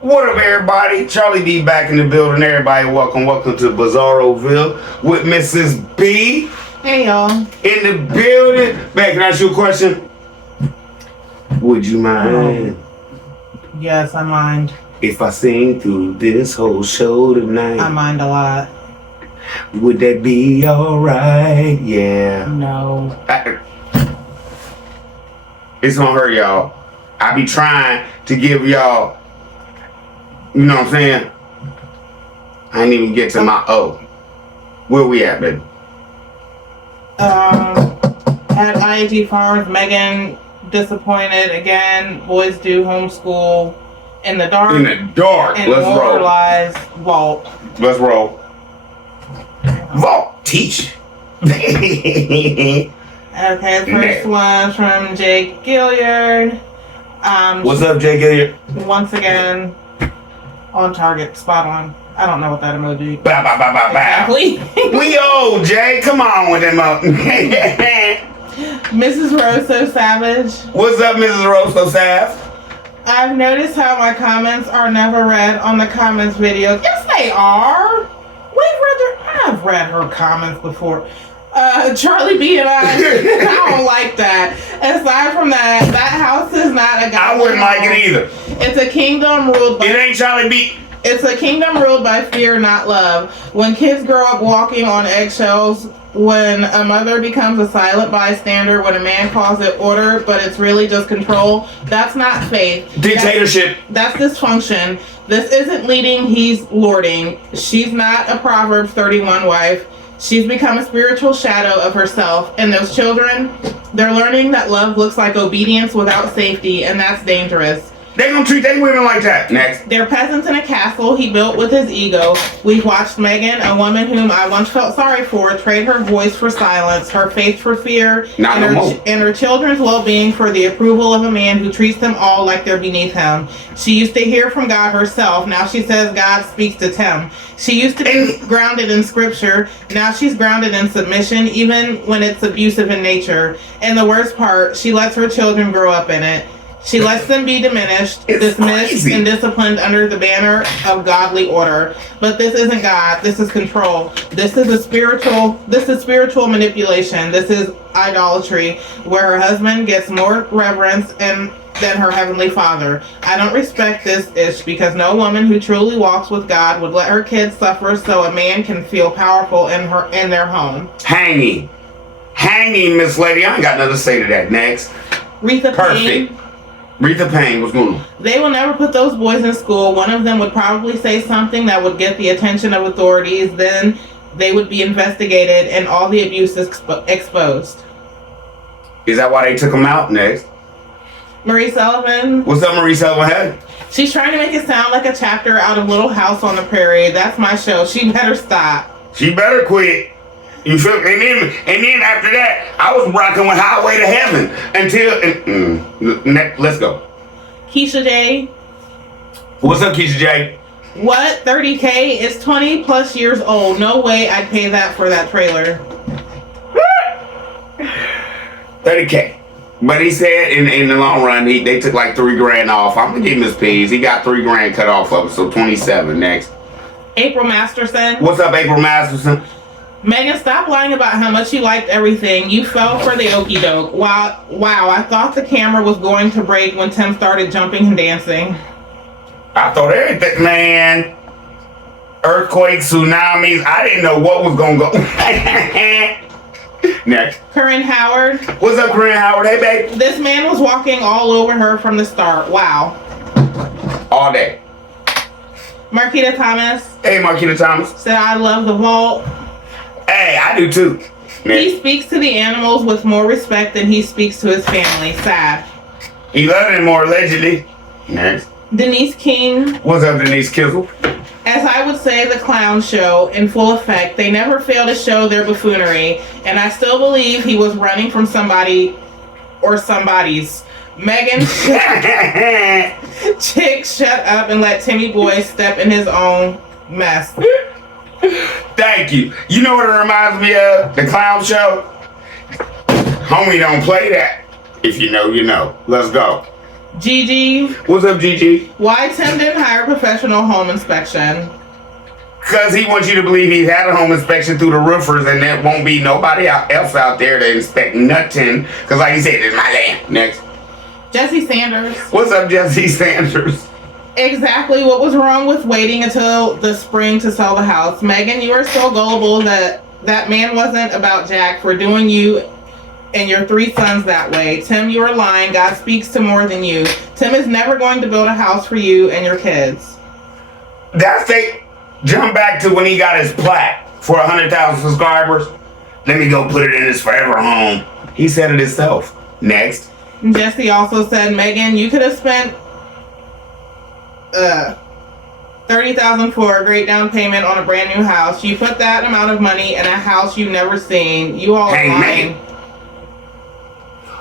What up, everybody? Charlie B back in the building. Everybody, welcome to Bizarroville with Mrs. B. Hey, y'all. In the building. Back, can I ask you a question? Would you mind? Yes, I mind. If I sing through this whole show tonight? I mind a lot. Would that be alright? Yeah. No. It's gonna hurt y'all. I be trying to give y'all, you know what I'm saying? I ain't even get to my O. Where we at, baby? At IAG Farms, Megan disappointed again. Boys do homeschool in the dark. In the dark. And Let's roll. lies Walt. Let's roll. Vault, teach. Okay, first one's from Jake Gilliard. What's up, Jake Gilliard? Once again, on target, spot on. I don't know what that emoji. Bow, bow, bow, bow, bow. Exactly. We old, Jay. Come on with them up. Mrs. Rose So Savage. What's up, Mrs. Rosto Sav? I've noticed how my comments are never read on the comments videos. Yes, they are. I've read her comments before. Charlie B and I don't like that. Aside from that, that house is not a I wouldn't like it either. It's a kingdom ruled by... It ain't Charlie B. It's a kingdom ruled by fear, not love. When kids grow up walking on eggshells, when a mother becomes a silent bystander, when a man calls it order, but it's really just control, that's not faith. Dictatorship. That's dysfunction. This isn't leading, he's lording. She's not a Proverbs 31 wife. She's become a spiritual shadow of herself. And those children, they're learning that love looks like obedience without safety, and that's dangerous. They gonna treat their women like that. Next. They're peasants in a castle he built with his ego. We've watched Megan, a woman whom I once felt sorry for, trade her voice for silence, her faith for fear, and her children's well-being for the approval of a man who treats them all like they're beneath him. She used to hear from God herself. Now she says God speaks to Tim. She used to be grounded in scripture. Now she's grounded in submission, even when it's abusive in nature. And the worst part, she lets her children grow up in it. She lets them be diminished, dismissed, and disciplined under the banner of godly order. But this isn't God. This is control. This is spiritual manipulation. This is idolatry, where her husband gets more reverence than her heavenly Father. I don't respect this ish because no woman who truly walks with God would let her kids suffer so a man can feel powerful in their home. Hanging, Miss Lady. I ain't got nothing to say to that. Next. Retha Perfect. Payne. Retha Payne, what's going on? They will never put those boys in school. One of them would probably say something that would get the attention of authorities. Then they would be investigated and all the abuse exposed. Is that why they took him out? Next. Marie Sullivan. What's up, Marie Sullivan? Hey. She's trying to make it sound like a chapter out of Little House on the Prairie. That's my show. She better stop. She better quit. You feel? And then after that, I was rocking with Highway to Heaven until. Let's go. Keisha J. What's up, Keisha J? What? 30K? It's 20 plus years old. No way I'd pay that for that trailer. 30K. But he said in the long run, they took like $3,000 off. I'm gonna give him his P's. He got $3,000 cut off of it, so 27 next. April Masterson. What's up, April Masterson? Megan, stop lying about how much you liked everything. You fell for the okie doke. Wow, I thought the camera was going to break when Tim started jumping and dancing. I thought everything, man. Earthquakes, tsunamis. I didn't know what was gonna go. Next. Corinne Howard. What's up, Corinne Howard? Hey, babe. This man was walking all over her from the start. Wow. All day. Marquita Thomas. Hey, Marquita Thomas. Said, I love the vault. Hey, I do too. Next. He speaks to the animals with more respect than he speaks to his family. Sad. He loved it more, allegedly. Next. Denise King. What's up, Denise Kissel? As I would say, the clown show in full effect. They never fail to show their buffoonery, and I still believe he was running from somebody or somebody's. Megan, Chick, shut up and let Timmy Boy step in his own mess. Thank you. You know what it reminds me of? The clown show? Homie don't play that. If you know, you know. Let's go. Gigi. What's up, Gigi? Why Tim didn't hire a professional home inspection? Because he wants you to believe he's had a home inspection through the roofers and there won't be nobody else out there to inspect nothing. Because like you said, it's my land. Next. Jesse Sanders. What's up, Jesse Sanders? Exactly what was wrong with waiting until the spring to sell the house? Megan, you are so gullible that man wasn't about Jack for doing you and your 3 sons that way. Tim, you are lying. God speaks to more than you. Tim is never going to build a house for you and your kids. That's they jump back to when he got his plaque for 100,000 subscribers. Let me go put it in his forever home. He said it himself. Next. Jesse also said, Megan, you could have spent $30,000 for a great down payment on a brand new house. You put that amount of money in a house you've never seen. You all are lying.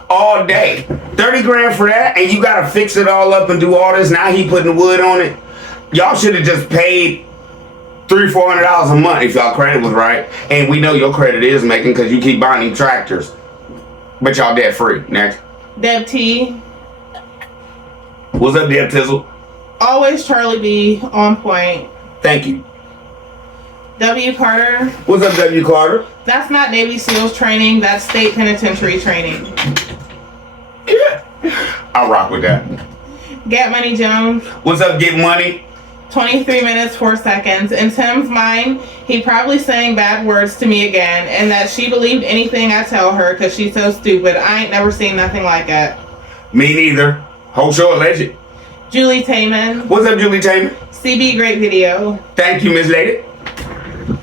All day. 30 grand for that, and you gotta fix it all up and do all this. Now he putting wood on it. Y'all should have just paid $300-$400 a month if y'all credit was right. And we know your credit is making because you keep buying tractors. But y'all debt free. Next. Deb T. What's up, Deb Tizzle? Always Charlie B. On point. Thank you. W. Carter. What's up, W. Carter? That's not Navy SEALs training. That's state penitentiary training. I'll rock with that. Get Money Jones. What's up, Get Money? 23 minutes, 4 seconds. In Tim's mind, he probably saying bad words to me again, and that she believed anything I tell her because she's so stupid. I ain't never seen nothing like it. Me neither. Whole show alleged. Julie Taman. What's up, Julie Taman? CB, great video. Thank you, Miss Lady.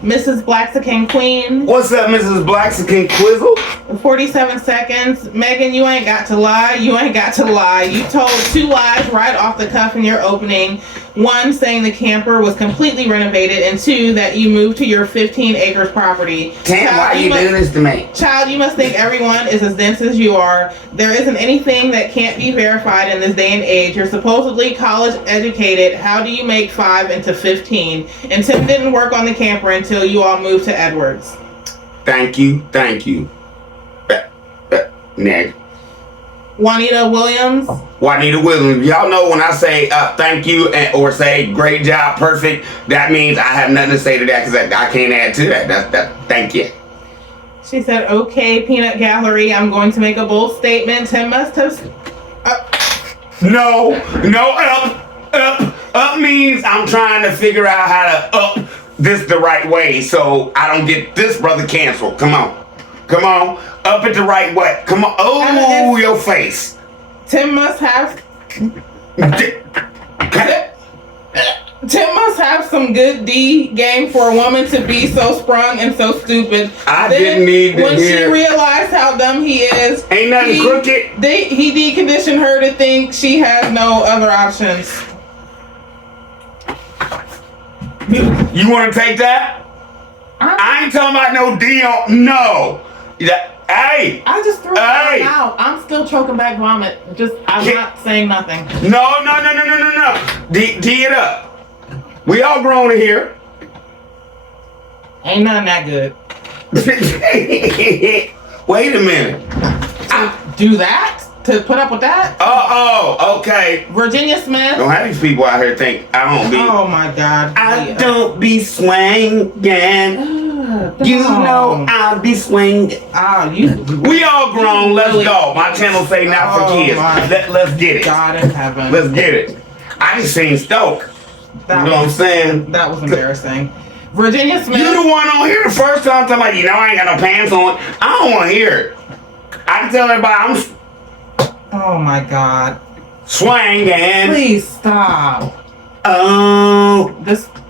Mrs. Blaxican Queen. What's up, Mrs. Blaxican Quizzle? 47 seconds. Megan, you ain't got to lie. You ain't got to lie. You told 2 lies right off the cuff in your opening. 1, saying the camper was completely renovated, and 2, that you moved to your 15 acres property. Tam, why are you doing this to me? Child, you must think everyone is as dense as you are. There isn't anything that can't be verified in this day and age. You're supposedly college educated. How do you make 5 into 15? And Tim didn't work on the camper until you all moved to Edwards. Thank you. Thank you. Next. Juanita Williams. Juanita Williams. Y'all know when I say thank you or say great job, perfect, that means I have nothing to say to that because I can't add to that. That's thank you. She said, okay, Peanut Gallery, I'm going to make a bold statement. Tim must have... No, up means I'm trying to figure out how to up this the right way so I don't get this brother canceled. Come on. Up it the right way. Come on. Oh, your face. Tim must have... Tim must have some good D game for a woman to be so sprung and so stupid. Didn't need to when hear. She realized how dumb he is, ain't nothing crooked. He deconditioned her to think she has no other options. You want to take that? I ain't talking about no deal. No. Hey. I just threw it out. I'm still choking back vomit. I'm not saying nothing. No. D it up. We all grown in here. Ain't nothing that good. Wait a minute. Do that? To put up with that? Oh, okay. Virginia Smith. Don't have these people out here think I don't be. Oh my God. I don't be swinging. You know I'll be swinging. We all grown. Let's go. My channel say not for kids. Let's get it. God in heaven. Let's get it. I just seen Stoke. You know what I'm saying? That was embarrassing. Virginia Smith. You the one on here the first time talking about, I ain't got no pants on. I don't want to hear it. I can tell everybody Oh my God. Swinging. Please stop. Oh.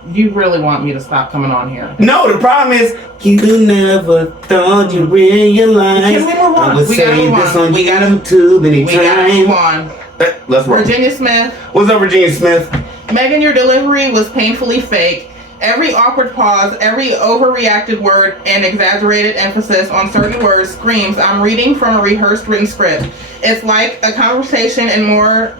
You really want me to stop coming on here? No, the problem is you never thought you realized. Can we move on? I would say this on YouTube anytime. We gotta move on. Let's roll. Virginia Smith. What's up, Virginia Smith? Megan, your delivery was painfully fake. Every awkward pause, every overreacted word, and exaggerated emphasis on certain words screams, I'm reading from a rehearsed written script. It's like a conversation and more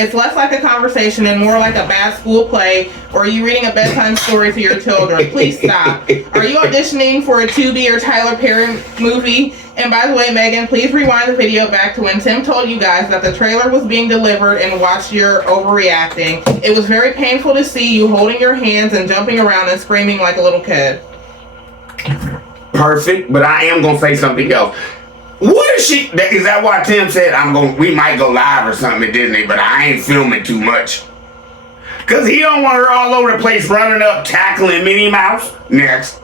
It's less like a conversation and more like a bad school play, or are you reading a bedtime story to your children? Please stop. Are you auditioning for a Tubi or Tyler Perry movie? And by the way, Megan, please rewind the video back to when Tim told you guys that the trailer was being delivered and watched your overreacting. It was very painful to see you holding your hands and jumping around and screaming like a little kid. Perfect, but I am going to say something else. What is she? Is that why Tim said we might go live or something at Disney, but I ain't filming too much? Because he don't want her all over the place running up, tackling Minnie Mouse. Next.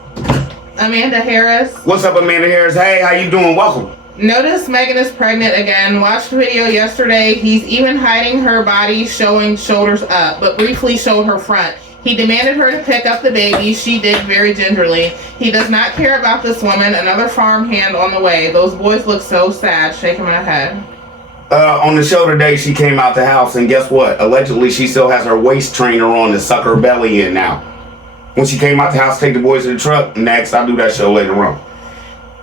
Amanda Harris. What's up, Amanda Harris? Hey, how you doing? Welcome. Notice Megan is pregnant again. Watched the video yesterday. He's even hiding her body, showing shoulders up, but briefly showed her front. He demanded her to pick up the baby. She did very gingerly. He does not care about this woman. Another farmhand on the way. Those boys look so sad. Shaking my head. On the show today, she came out the house, and guess what? Allegedly, she still has her waist trainer on to suck her belly in now. When she came out the house to take the boys to the truck, next, I'll do that show later on.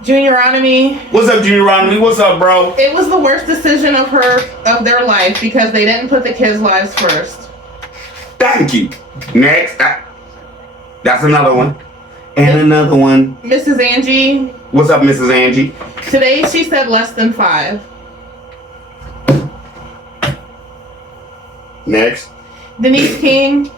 Junioronomy. What's up, Junioronomy? What's up, bro? It was the worst decision of their life because they didn't put the kids' lives first. Thank you. Next. That's another one. And another one. Mrs. Angie. What's up, Mrs. Angie? Today she said less than 5. Next. Denise King.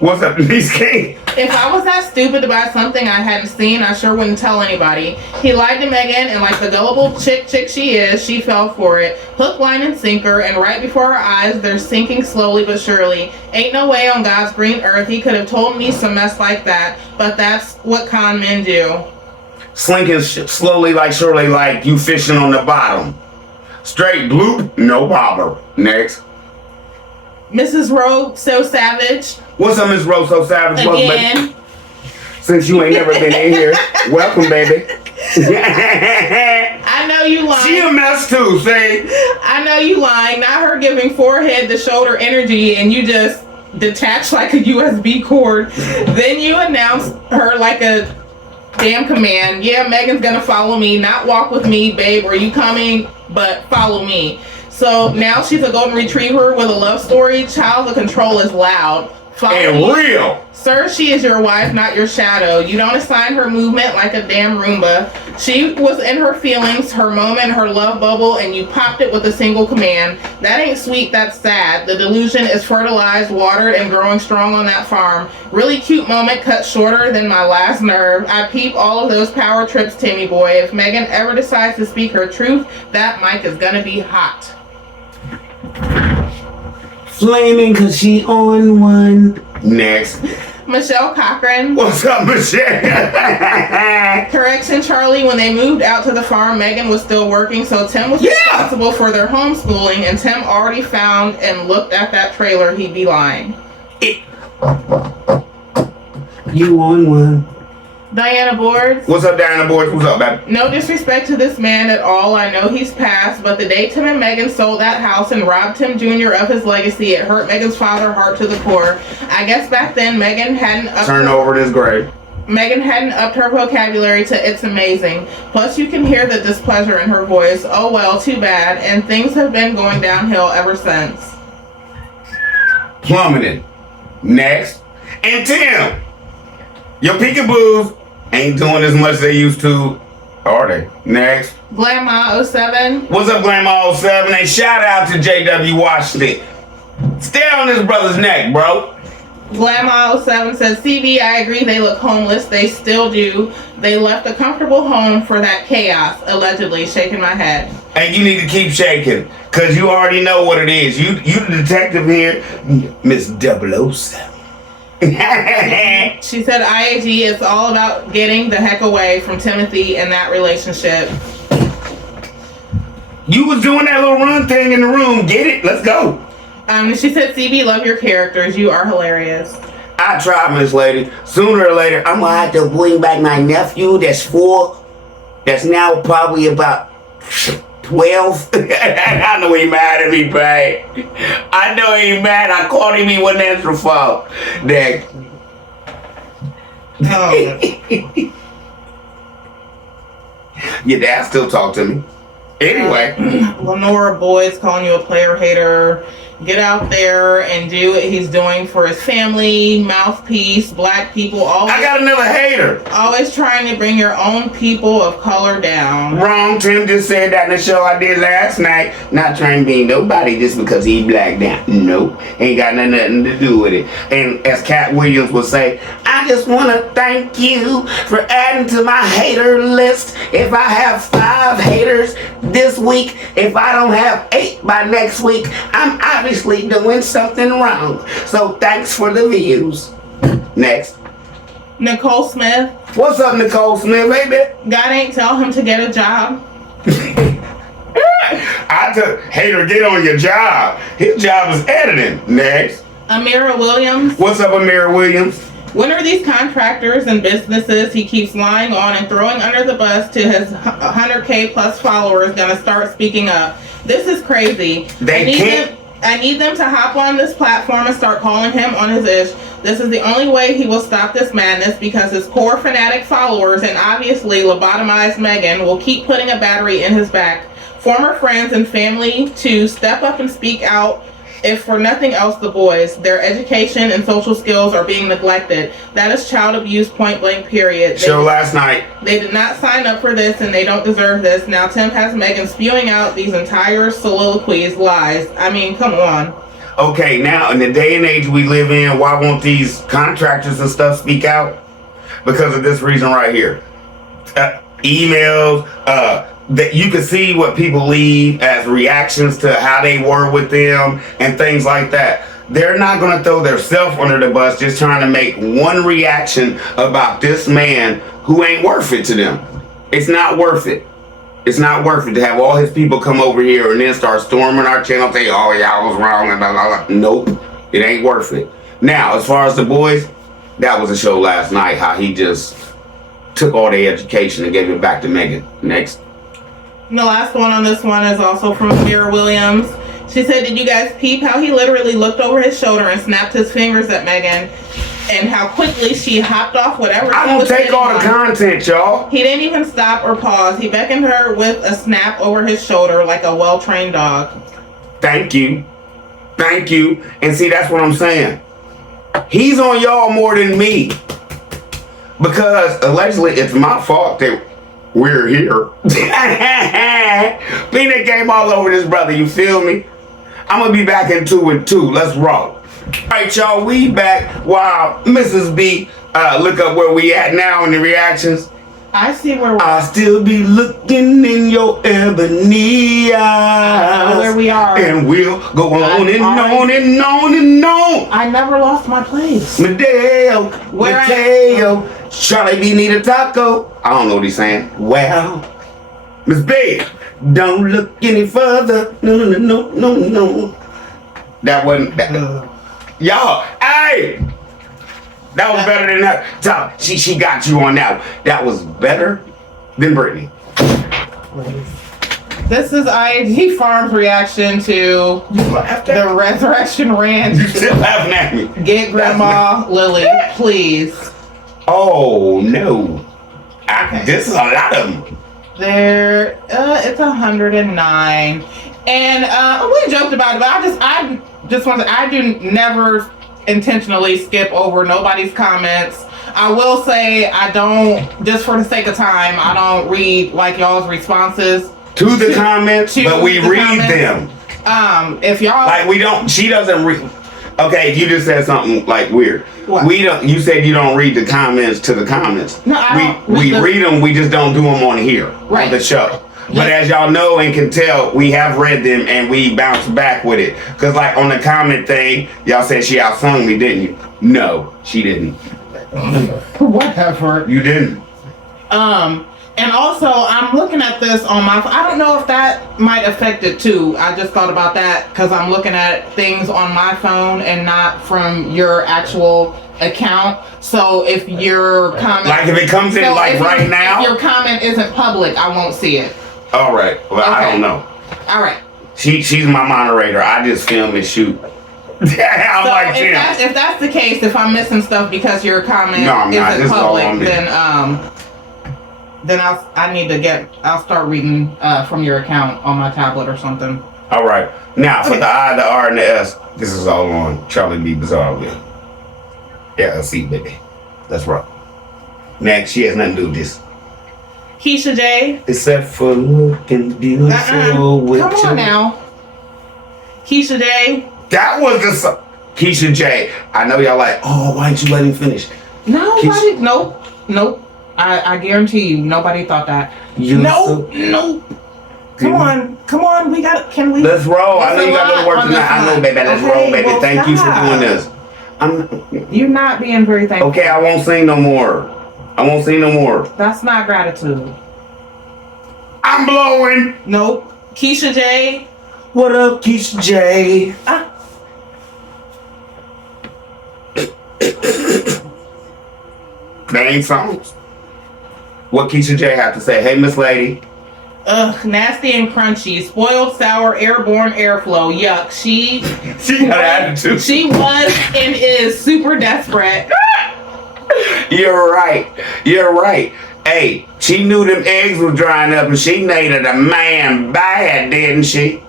What's up, Denise King? If I was that stupid to buy something I hadn't seen, I sure wouldn't tell anybody. He lied to Megan, and like the gullible chick she is, she fell for it. Hook, line, and sinker, and right before her eyes, they're sinking slowly but surely. Ain't no way on God's green earth he could have told me some mess like that, but that's what con men do. Slinking slowly like surely like you fishing on the bottom. Straight bloop, no bobber. Next. Mrs. Rowe, so savage. What's up, Miss Rose, so savage? Again. Welcome, since you ain't never been in here, welcome, baby. I know you lying. She a mess too, see? I know you lying. Not her giving forehead to shoulder energy and you just detach like a USB cord. Then you announce her like a damn command. Yeah, Megan's gonna follow me, not walk with me, babe. Are you coming? But follow me. So now she's a golden retriever with a love story. Child, the control is loud. And real. Sir, she is your wife, not your shadow. You don't assign her movement like a damn Roomba. She was in her feelings, her moment, her love bubble, and you popped it with a single command. That ain't sweet, that's sad. The delusion is fertilized, watered, and growing strong on that farm. Really cute moment cut shorter than my last nerve. I peep all of those power trips, Timmy boy. If Megan ever decides to speak her truth, that mic is gonna be hot. Flaming cause she on one. Next. Michelle Cochran. What's up, Michelle? Correction, Charlie, when they moved out to the farm, Megan was still working, so Tim was responsible for their homeschooling, and Tim already found and looked at that trailer, he'd be lying. You on one. Diana Boards. What's up, Diana Boards? What's up, baby? No disrespect to this man at all. I know he's passed, but the day Tim and Megan sold that house and robbed Tim Jr. of his legacy, it hurt Megan's father heart to the core. I guess back then Megan hadn't turned over this grave. Megan hadn't upped her vocabulary to "it's amazing." Plus, you can hear the displeasure in her voice. Oh well, too bad. And things have been going downhill ever since. Plummeted. Next. And Tim, your peekaboos ain't doing as much as they used to, are they? Next. Grandma 07. What's up, Grandma 07? And shout out to JW Washington. Stay on this brother's neck, bro. Grandma 07 says, CB, I agree they look homeless. They still do. They left a comfortable home for that chaos, allegedly. Shaking my head. And you need to keep shaking, because you already know what it is. You the detective here, Miss 007. She said IAG is all about getting the heck away from Timothy and that relationship. You was doing that little run thing in the room. Get it? Let's go. She said, CB, love your characters. You are hilarious. I tried, Miss Lady. Sooner or later, I'm gonna have to bring back my nephew that's 4. That's now probably about 12. I know he mad at me, babe. I know he mad. I called him, he wouldn't answer the phone. Next. Oh. Your dad still talk to me. Anyway. Lenora Boyd's calling you a player hater. Get out there and do what he's doing for his family, mouthpiece, black people. Always, I got another hater. Always trying to bring your own people of color down. Wrong. Tim just said that in the show I did last night. Not trying to be nobody just because he black down. Nope. Ain't got nothing to do with it. And as Cat Williams would say, I just want to thank you for adding to my hater list. If I have 5 haters this week, if I don't have 8 by next week, I'm obviously doing something wrong. So thanks for the views. Next. Nicole Smith. What's up, Nicole Smith, baby? God ain't tell him to get a job. I took hater, get on your job. His job is editing. Next. Amira Williams. What's up, Amira Williams? When are these contractors and businesses he keeps lying on and throwing under the bus to his 100K plus followers gonna start speaking up? This is crazy. I need them to hop on this platform and start calling him on his ish. This is the only way he will stop this madness, because his core fanatic followers and obviously lobotomized Megan will keep putting a battery in his back. Former friends and family to step up and speak out. If for nothing else, the boys, their education and social skills are being neglected. That is child abuse, point blank, period. Show last night. They did not sign up for this and they don't deserve this. Now Tim has Megan spewing out these entire soliloquies, lies. I mean, come on. Okay, now in the day and age we live in, why won't these contractors and stuff speak out? Because of this reason right here. Emails, that you can see what people leave as reactions to how they were with them and things like that. They're not going to throw themselves under the bus just trying to make one reaction about this man who ain't worth it to them. It's not worth it. It's not worth it to have all his people come over here and then start storming our channel, say, oh, y'all was wrong, and blah, blah, blah. Nope, it ain't worth it. Now, as far as the boys, that was a show last night, how he just took all their education and gave it back to Megan. Next. The last one on this one is also from Amira Williams. She said, did you guys peep how he literally looked over his shoulder and snapped his fingers at Megan, and how quickly she hopped off whatever? I don't take all the content, y'all. He didn't even stop or pause. He beckoned her with a snap over his shoulder like a well-trained dog. Thank you. Thank you. And see, that's what I'm saying. He's on y'all more than me. Because allegedly it's my fault that we're here. Peanut game all over this brother, you feel me? I'm gonna be back in 2 and 2. Let's roll. Alright, y'all, we back. Wow, Mrs. B, look up where we at now in the reactions. I see where we're I still be looking in your ebony eyes. I know where we are. And we'll go on and on and on and on. I never lost my place. Mateo, Charlie B need a taco. I don't know what he's saying. Well, Miss B, don't look any further. No. That wasn't that. Y'all, hey! That was better than that. She got you on that. That was better than Brittany. This is IG Farm's reaction to the Resurrection Ranch. You still laughing at me. Get Grandma Lily, please. Oh no. This is a lot of them. It's 109. And we joked about it, but I just want to, I do never intentionally skip over nobody's comments. I will say I don't, just for the sake of time, I don't read like y'all's responses to the comments, but we read them. If y'all like, we don't, she doesn't read. Okay, you just said something like weird. What? We don't. You said you don't read the comments to the comments. No, I don't. We read them. We just don't do them on here, right, on the show. But as y'all know and can tell, we have read them and we bounce back with it. Cause like on the comment thing, y'all said she outsung me, didn't you? No, she didn't. Whatever. You didn't. And also, I'm looking at this on my phone. I don't know if that might affect it too. I just thought about that because I'm looking at things on my phone and not from your actual account. So if your comment, like if it comes in like right now, if your comment isn't public, I won't see it. All right. Well, okay. I don't know. All right. She's my moderator. I just film and shoot. I'm so like Tim. If that's the case, if I'm missing stuff because your comment isn't public, then Then I'll start reading from your account on my tablet or something. All right. Now, for the I, the R, and the S, this is all on Charlie B. Bizarre with. Yeah, see, baby. That's right. Next, she has nothing to do with this. Keisha J. Except for looking beautiful with Come on now. Keisha J. That was the song. Keisha J. I know y'all like, oh, why didn't you let him finish? Nobody. Nope. I guarantee you, nobody thought that. Nope. Come on. Can we? Let's roll. I know you got to go to work tonight. I know, baby. Let's roll, baby. Well, thank you for doing this. You're not being very thankful. Okay, I won't sing no more. That's not gratitude. I'm blowing. Nope. Keisha J. What up, Keisha J? They ain't songs. What Keisha J have to say? Hey, Miss Lady. Ugh, nasty and crunchy, spoiled, sour, airborne airflow. Yuck. She got attitude. She was and is super desperate. You're right. Hey, she knew them eggs were drying up and she needed a man bad, didn't she?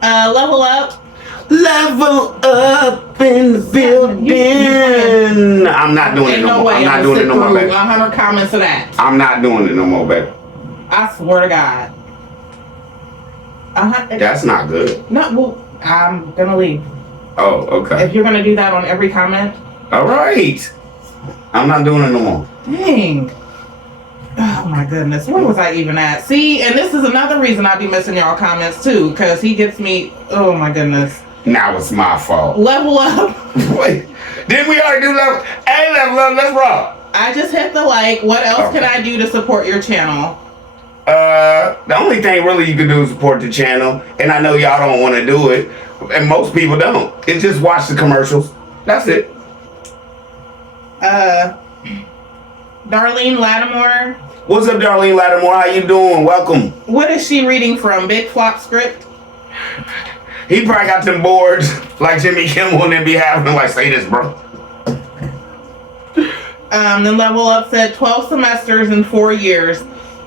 Level up. Level up in the building. I'm not doing it no more. I'm not doing it no more, baby. 100 comments of that. I'm not doing it no more, baby. I swear to God. That's not good. No, well, I'm gonna leave. Oh, okay. If you're gonna do that on every comment. All right. I'm not doing it no more. Dang. Oh my goodness. Where was I even at? See, and this is another reason I be missing y'all comments too, because he gets me. Oh my goodness. Now it's my fault. Level up. Wait. Didn't we already do level? Hey, level up. Let's roll. I just hit the like. What else can I do to support your channel? The only thing really you can do is support the channel, and I know y'all don't want to do it, and most people don't. It's just watch the commercials. That's it. Darlene Lattimore. What's up, Darlene Lattimore? How you doing? Welcome. What is she reading from? Big Flop Script? He probably got them boards like Jimmy Kimmel and then be having like, say this, bro. Then Level Up said 12 semesters in 4 years.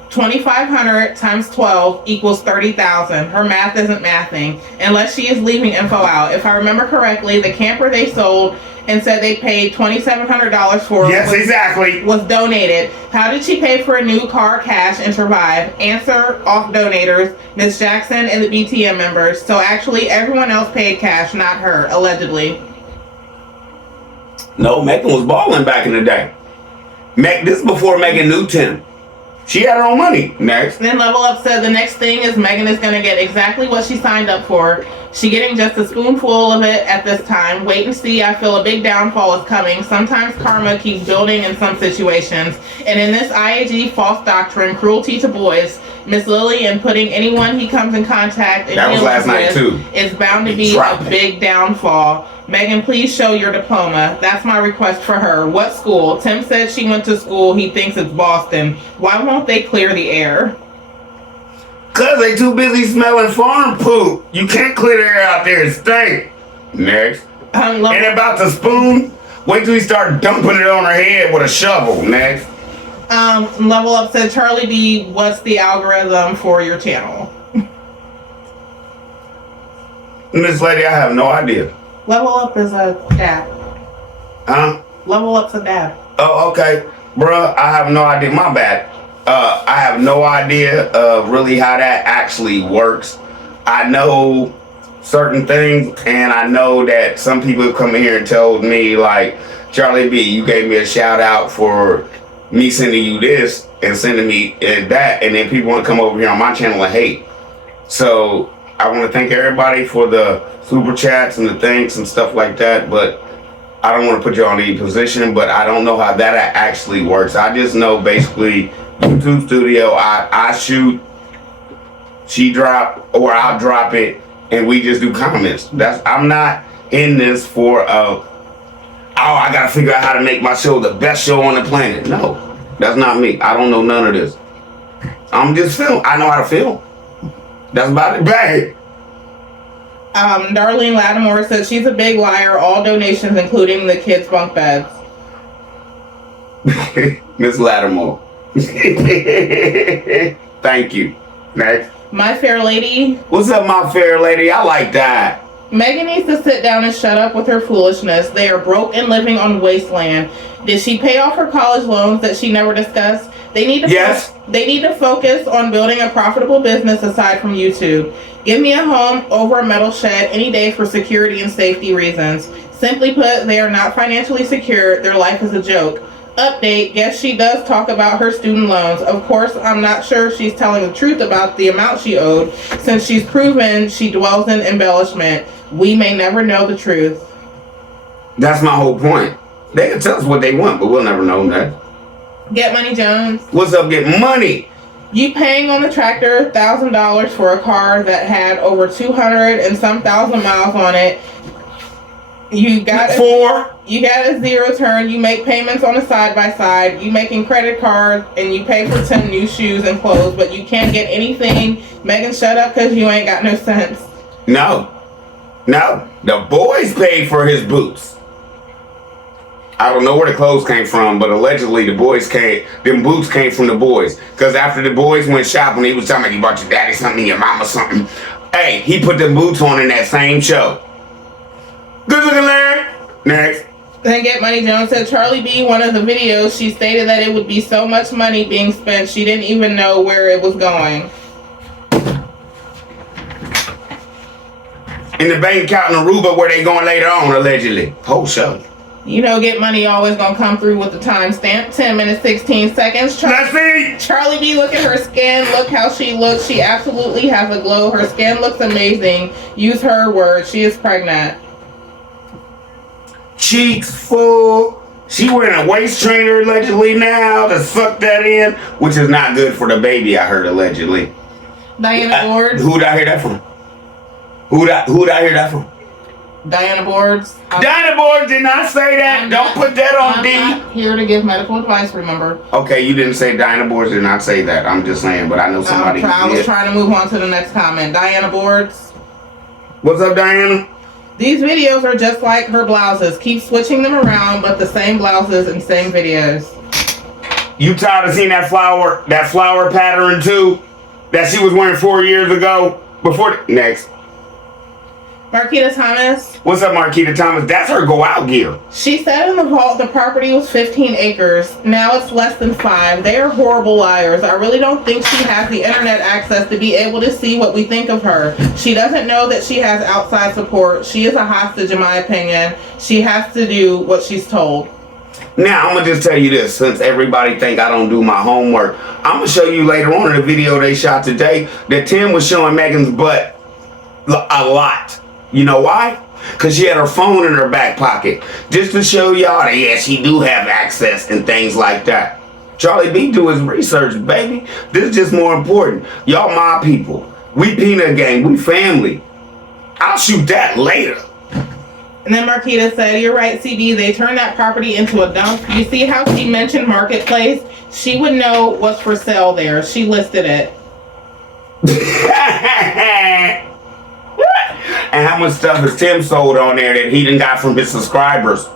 2,500 times 12 equals 30,000. Her math isn't mathing unless she is leaving info out. If I remember correctly, the camper they sold and said they paid $2,700 for exactly. was donated. How did she pay for a new car cash and survive? Answer: off donators, Miss Jackson and the BTM members. So actually everyone else paid cash, not her, allegedly. No, Megan was balling back in the day. This is before Megan Newton. She had her own money. Next. Then Level Up said the next thing is Megan is going to get exactly what she signed up for. She getting just a spoonful of it at this time. Wait and see. I feel a big downfall is coming. Sometimes karma keeps building in some situations. And in this IAG false doctrine, cruelty to boys, Miss Lily and putting anyone he comes in contact that was last night too. Is bound to be a big downfall. Megan, please show your diploma. That's my request for her. What school? Tim said she went to school. He thinks it's Boston. Why won't they clear the air? Cause they too busy smelling farm poop. You can't clear the air out there. It stink. Next. And about the spoon, wait till he start dumping it on her head with a shovel. Next. Level Up said, Charlie D, what's the algorithm for your channel? Miss Lady, I have no idea. Level Up is a dab. Huh? Level Up's a dab. Oh, okay. Bruh, I have no idea. My bad. I have no idea really how that actually works. I know certain things, and I know that some people have come in here and told me, like, Charlie B, you gave me a shout out for me sending you this and sending me that, and then people want to come over here on my channel and hate. So I want to thank everybody for the super chats and the thanks and stuff like that, but I don't want to put you on any position, but I don't know how that actually works. I just know basically YouTube Studio, I shoot, she drop, or I'll drop it, and we just do comments. I'm not in this for I gotta figure out how to make my show the best show on the planet. No, that's not me. I don't know none of this. I'm just film. I know how to film. That's about it. Bang. Darlene Lattimore said she's a big liar. All donations, including the kids' bunk beds. Miss Lattimore, Thank you. Next. My Fair Lady. What's up, my fair lady? I like that. Megan needs to sit down and shut up with her foolishness. They are broke and living on wasteland. Did she pay off her college loans that she never discussed? They need to focus on building a profitable business aside from YouTube. Give me a home over a metal shed any day for security and safety reasons. Simply put, they are not financially secure. Their life is a joke. Update, guess she does talk about her student loans. Of course, I'm not sure she's telling the truth about the amount she owed, since she's proven she dwells in embellishment. We may never know the truth. That's my whole point. They can tell us what they want, but we'll never know that. Get Money Jones. What's up, Get Money? You paying on the tractor $1,000 for a car that had over 200 and some thousand miles on it. You got a zero turn. You make payments on a side by side. You making credit cards and you pay for 10 new shoes and clothes, but you can't get anything. Megan, shut up because you ain't got no sense. No. The boys paid for his boots. I don't know where the clothes came from, but allegedly them boots came from the boys. Because after the boys went shopping, he was telling me, you bought your daddy something, your mama something. Hey, he put them boots on in that same show. Good looking Larry. Next. Then Get Money Jones said Charlie B, one of the videos, she stated that it would be so much money being spent, she didn't even know where it was going. In the bank account in Aruba where they going later on, allegedly. Whole show. You know, Get Money always gonna come through with the timestamp. 10 minutes, 16 seconds. Charlie B, look at her skin. Look how she looks. She absolutely has a glow. Her skin looks amazing. Use her words. She is pregnant. Cheeks full. She wearing a waist trainer allegedly now to suck that in, which is not good for the baby, I heard allegedly. Diana Boards. Who'd I hear that from? Who'd I hear that from? Diana Boards. Diana Boards did not say that. Don't put that on D. I'm not here to give medical advice, remember. Okay, you didn't say Diana Boards did not say that. I'm just saying, but I know somebody I was trying to move on to the next comment. Diana Boards. What's up, Diana? These videos are just like her blouses. Keep switching them around, but the same blouses and same videos. You tired of seeing that flower pattern too? That she was wearing 4 years ago? Next. Marquita Thomas. What's up, Marquita Thomas? That's her go out gear. She said in the vault the property was 15 acres. Now it's less than 5. They are horrible liars. I really don't think she has the internet access to be able to see what we think of her. She doesn't know that she has outside support. She is a hostage in my opinion. She has to do what she's told. Now, I'm going to just tell you this, since everybody think I don't do my homework. I'm going to show you later on in the video they shot today that Tim was showing Megan's butt a lot. You know why? Because she had her phone in her back pocket. Just to show y'all that, yeah, she do have access and things like that. Charlie B do his research, baby. This is just more important. Y'all my people. We peanut gang. We family. I'll shoot that later. And then Marquita said, you're right, CB. They turned that property into a dump. You see how she mentioned Marketplace? She would know what's for sale there. She listed it. And how much stuff has Tim sold on there that he done got from his subscribers?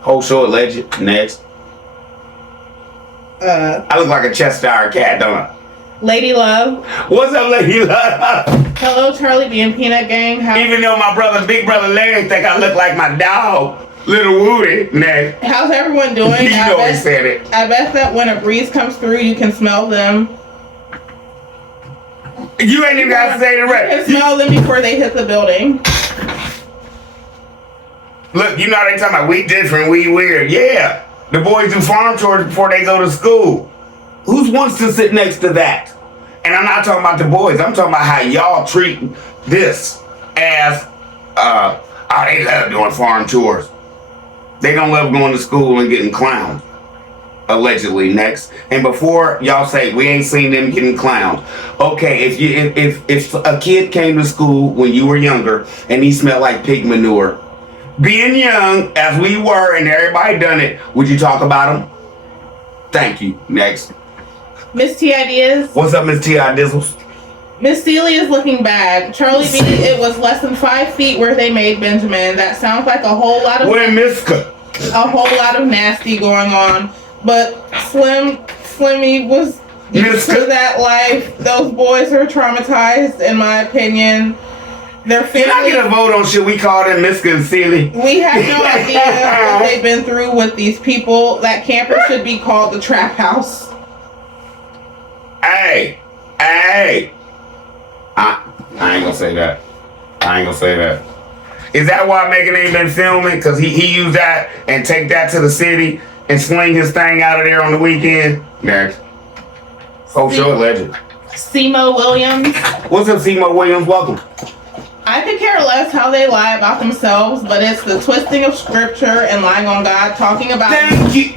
Whole show alleged. Next. I look like a Cheshire cat, don't I? Lady Love. What's up, Lady Love? Hello, Charlie B and Peanut Gang. Even though my big brother Larry think I look like my dog, Little Woody. Next. How's everyone doing? You know he said it. I bet that when a breeze comes through, you can smell them. You ain't even got to say the rest. You can smell them before they hit the building. Look, you know they talking about we different, we weird. Yeah. The boys do farm chores before they go to school. Who wants to sit next to that? And I'm not talking about the boys. I'm talking about how y'all treat this as, they love doing farm chores. They don't love going to school and getting clowned. Allegedly. Next. And before y'all say we ain't seen them getting clowned. Okay, if a kid came to school when you were younger and he smelled like pig manure, being young as we were and everybody done it, would you talk about him? Thank you. Next. Miss T Ideas. What's up, Miss T Dizzles? Miss Celia's looking bad. Charlie B, it was less than 5 feet where they made Benjamin. That sounds like a whole lot of nasty going on. But Slim Slimmy was used to that life. Those boys are traumatized, in my opinion. Their family. Can I get a vote on should we call them Miska and Silly? We have no idea what they've been through with these people. That camper should be called the Trap House. Hey. I ain't gonna say that. Is that why Megan ain't been filming? Because he used that and take that to the city and sling his thing out of there on the weekend? Next. Show it, legend. Simo Williams. What's up, Simo Williams? Welcome. I could care less how they lie about themselves, but it's the twisting of scripture and lying on God, talking about He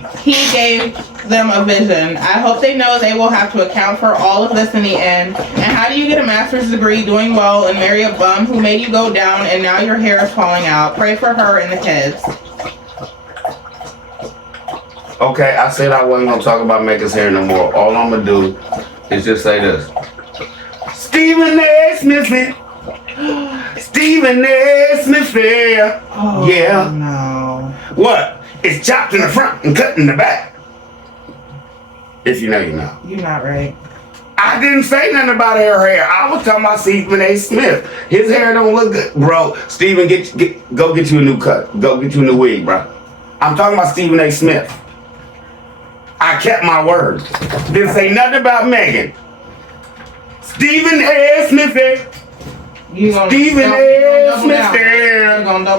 gave them a vision. I hope they know they will have to account for all of this in the end. And how do you get a master's degree doing well and marry a bum who made you go down and now your hair is falling out? Pray for her and the kids. Okay, I said I wasn't going to talk about Megan's hair no more. All I'm going to do is just say this. Stephen A. Smith. Stephen A. Smith. Oh, yeah. No. What? It's chopped in the front and cut in the back. If you know, you know. You're not right. I didn't say nothing about her hair. I was talking about Stephen A. Smith. His hair don't look good. Bro, Stephen, go get you a new cut. Go get you a new wig, bro. I'm talking about Stephen A. Smith. I kept my word. Didn't say nothing about Megan. Stephen A. Smith. Stephen A. Smith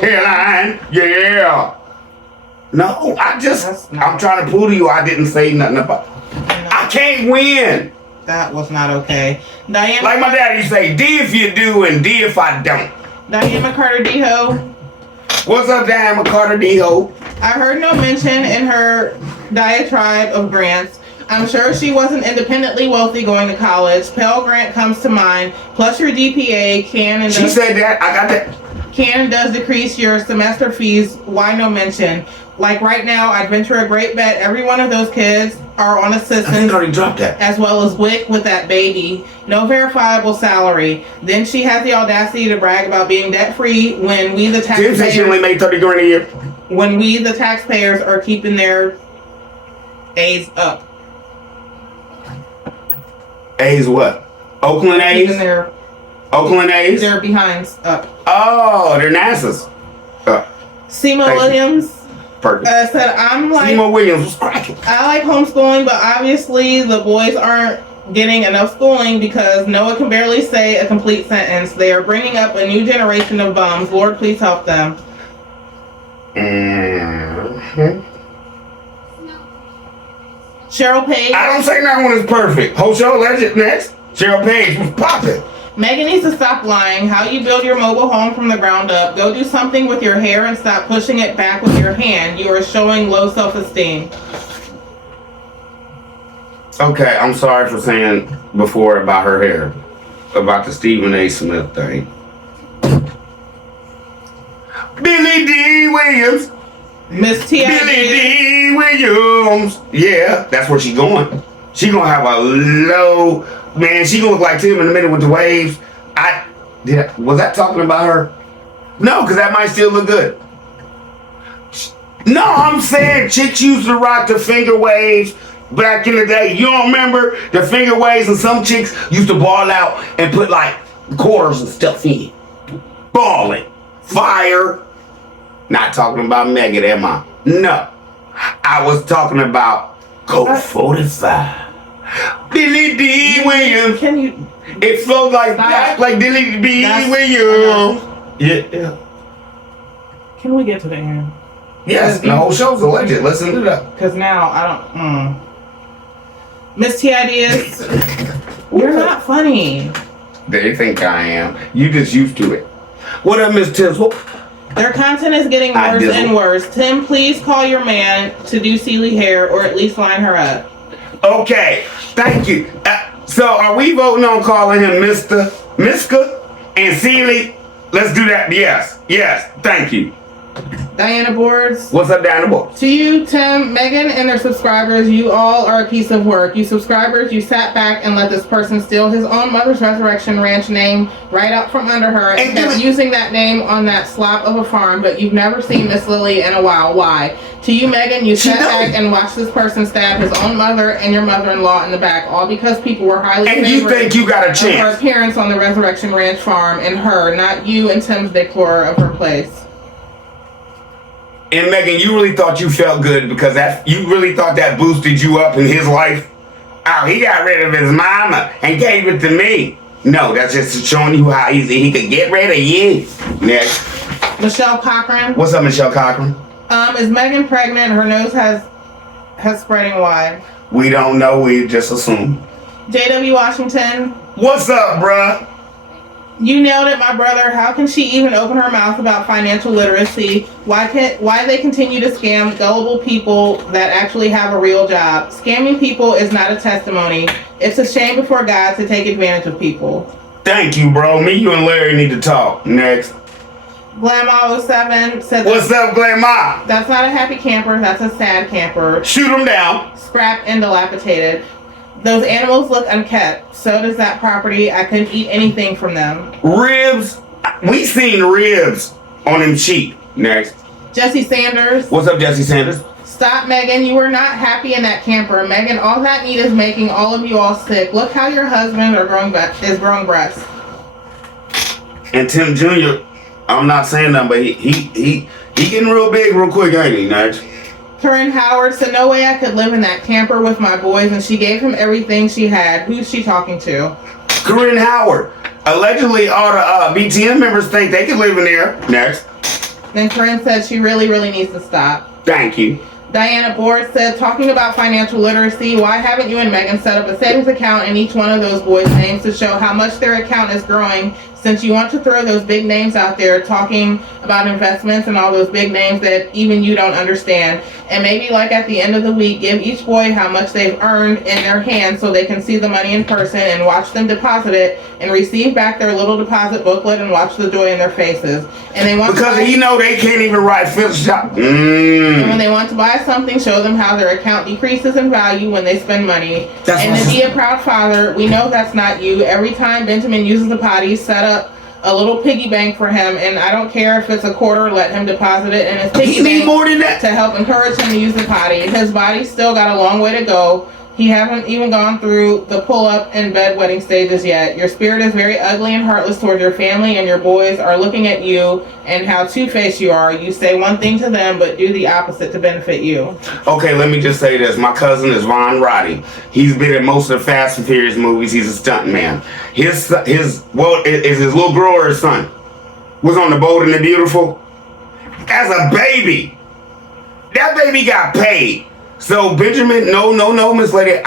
hairline. Yeah. No, I'm trying to prove to you I didn't say nothing about. I can't win. That was not okay. Diana, like my daddy say, D if you do and D if I don't. Diana Carter D-Ho. What's up, Diana Carter D-Ho? I heard no mention in her diatribe of grants. I'm sure she wasn't independently wealthy going to college. Pell Grant comes to mind. Plus your GPA can and she said that. I got that. Can and does decrease your semester fees. Why no mention? Like right now, I'd venture a great bet every one of those kids are on assistance. I think I already dropped that. As well as WIC with that baby. No verifiable salary. Then she has the audacity to brag about being debt free when we the taxpayers. Jim said she only made $30,000 a year. When we the taxpayers are keeping their A's up. A's what? Oakland A's? Oakland A's? Their behinds up. Oh, they're NASA's. Simo Williams. Perfect. Said I'm like Simo Williams was cracking. I like homeschooling, but obviously the boys aren't getting enough schooling because Noah can barely say a complete sentence. They are bringing up a new generation of bums. Lord, please help them. Mm-hmm. Cheryl Page. I don't say that one is perfect. Whole show legend next. Cheryl Page was popping. Megan needs to stop lying. How you build your mobile home from the ground up. Go do something with your hair and stop pushing it back with your hand. You are showing low self-esteem. Okay, I'm sorry for saying before about her hair. About the Stephen A. Smith thing. Billy D. Williams. Miss T. Billy D. Williams. Yeah, that's where she going. She gonna have a low, man, she gonna look like Tim in the middle with the waves. Was that talking about her? No, because that might still look good. No, I'm saying chicks used to rock the finger waves back in the day. You don't remember the finger waves, and some chicks used to ball out and put like quarters and stuff in. Balling. Fire. Not talking about Megan, am I? No. I was talking about Colt 45. Billy D. Williams. Can you? It flows like that, like Billy D. Williams. Yeah. Can we get to the end? Yes, the whole show's a legend. Listen to that. Because now I don't. Miss T. Ideas. You're not funny. They think I am. You just used to it. What up, Miss Tizzle? Their content is getting worse and worse. Tim, please call your man to do Celie hair or at least line her up. Okay, thank you. So are we voting on calling him Mr. Miska and Celie? Let's do that. Yes, thank you. Diana Boards. What's up, Diana Boards? To you, Tim, Megan, and their subscribers, you all are a piece of work. You subscribers, you sat back and let this person steal his own mother's Resurrection Ranch name right out from under her and kept using that name on that slop of a farm, but you've never seen Miss Lily in a while. Why? To you, Megan, you sat back and watched this person stab his own mother and your mother-in-law in the back, all because people were highly and you think you got a chance. Her appearance on the Resurrection Ranch farm and her, not you and Tim's decor of her place. And Megan, you really thought you felt good because you really thought that boosted you up in his life? Oh, he got rid of his mama and gave it to me. No, that's just showing you how easy he could get rid of you. Next. Michelle Cochran. What's up, Michelle Cochran? Is Megan pregnant? Her nose has spreading wide. We don't know. We just assume. J.W. Washington. What's up, bruh? You nailed it, my brother. How can she even open her mouth about financial literacy? Why they continue to scam gullible people that actually have a real job? Scamming people is not a testimony. It's a shame before God to take advantage of people. Thank you, bro. Me, you, and Larry need to talk. Next. Glama07 said, what's up, Glama? That's not a happy camper. That's a sad camper. Shoot him down. Scrapped and dilapidated. Those animals look unkept. So does that property. I couldn't eat anything from them. Ribs. We seen ribs on them sheep. Next. Jesse Sanders. What's up, Jesse Sanders? Stop, Megan. You were not happy in that camper. Megan, all that meat is making all of you all sick. Look how your husband is growing breasts. And Tim Jr., I'm not saying that, but he getting real big real quick, ain't he, Next. Corinne Howard said, no way I could live in that camper with my boys, and she gave him everything she had. Who's she talking to? Corinne Howard. Allegedly, all the BTM members think they can live in there. Next. Then Corinne said she really, really needs to stop. Thank you. Diana Board said, talking about financial literacy, why haven't you and Megan set up a savings account in each one of those boys' names to show how much their account is growing, since you want to throw those big names out there talking about investments and all those big names that even you don't understand. And maybe like at the end of the week, give each boy how much they've earned in their hands so they can see the money in person and watch them deposit it and receive back their little deposit booklet and watch the joy in their faces. And they want because they can't even write fifth shop. And when they want to buy something, show them how their account decreases in value when they spend money. And to be a proud father, we know that's not you. Every time Benjamin uses the potty, set up a little piggy bank for him, and I don't care if it's a quarter, let him deposit it in his piggy bank more than that to help encourage him to use the potty. His body's still got a long way to go. He hasn't even gone through the pull-up and bedwetting stages yet. Your spirit is very ugly and heartless toward your family, and your boys are looking at you and how two-faced you are. You say one thing to them, but do the opposite to benefit you. Okay, let me just say this. My cousin is Von Roddy. He's been in most of the Fast and Furious movies. He's a stunt man. Is his little girl or his son was on the Bold and the Beautiful as a baby. That baby got paid. So Benjamin, no, Miss Lady,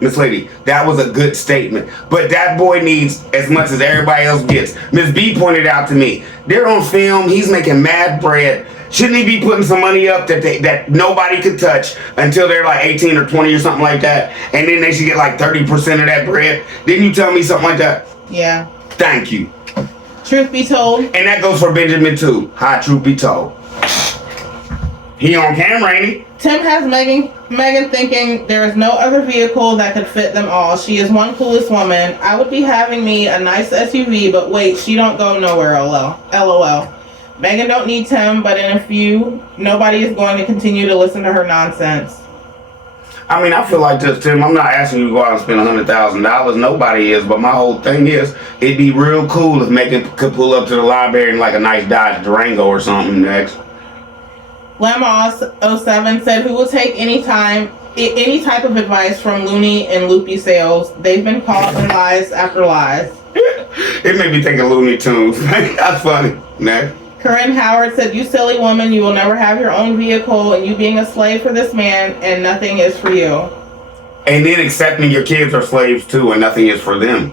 Miss Lady, that was a good statement. But that boy needs as much as everybody else gets. Miss B pointed out to me, they're on film. He's making mad bread. Shouldn't he be putting some money up that nobody could touch until they're like 18 or 20 or something like that, and then they should get like 30% of that bread? Didn't you tell me something like that? Yeah. Thank you. Truth be told. And that goes for Benjamin too. Hi, truth be told. He on camera, ain't he? Tim has Megan thinking there is no other vehicle that could fit them all. She is one clueless woman. I would be having me a nice SUV, but wait, she don't go nowhere, LOL. Megan don't need Tim, but in a few, nobody is going to continue to listen to her nonsense. I mean, I feel like this, Tim. I'm not asking you to go out and spend $100,000. Nobody is, but my whole thing is, it'd be real cool if Megan could pull up to the library in like a nice Dodge Durango or something next. Llama07 said, who will take any type of advice from Looney and Loopy sales? They've been caught in lies after lies. It made me think of Looney Tunes. That's funny. Next. Corinne Howard said, you silly woman, you will never have your own vehicle, and you being a slave for this man, and nothing is for you. And then accepting your kids are slaves too, and nothing is for them.